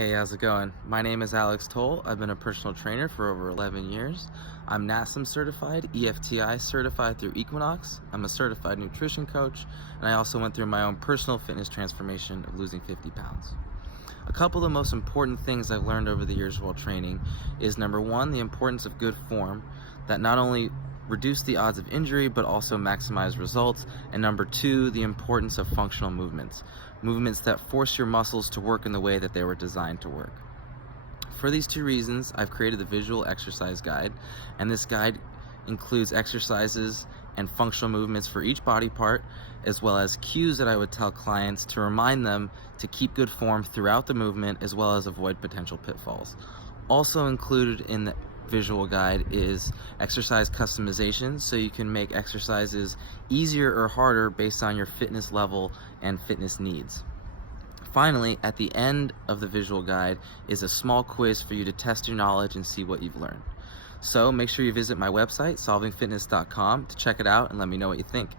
Hey, how's it going? My name is Alex Toll. I've been a personal trainer for over 11 years. I'm NASM certified, EFTI certified through Equinox. I'm a certified nutrition coach, and I also went through my own personal fitness transformation of losing 50 pounds. A couple of the most important things I've learned over the years while training is number one, the importance of good form that not only reduce the odds of injury but also maximize results, and number two, the importance of functional movements that force your muscles to work in the way that they were designed to work. For these two reasons, I've created the visual exercise guide, and this guide includes exercises and functional movements for each body part, as well as cues that I would tell clients to remind them to keep good form throughout the movement, as well as avoid potential pitfalls. Also included in the visual guide is exercise customization, so you can make exercises easier or harder based on your fitness level and fitness needs. Finally, at the end of the visual guide is a small quiz for you to test your knowledge and see what you've learned. So make sure you visit my website, solvingfitness.com, to check it out and let me know what you think.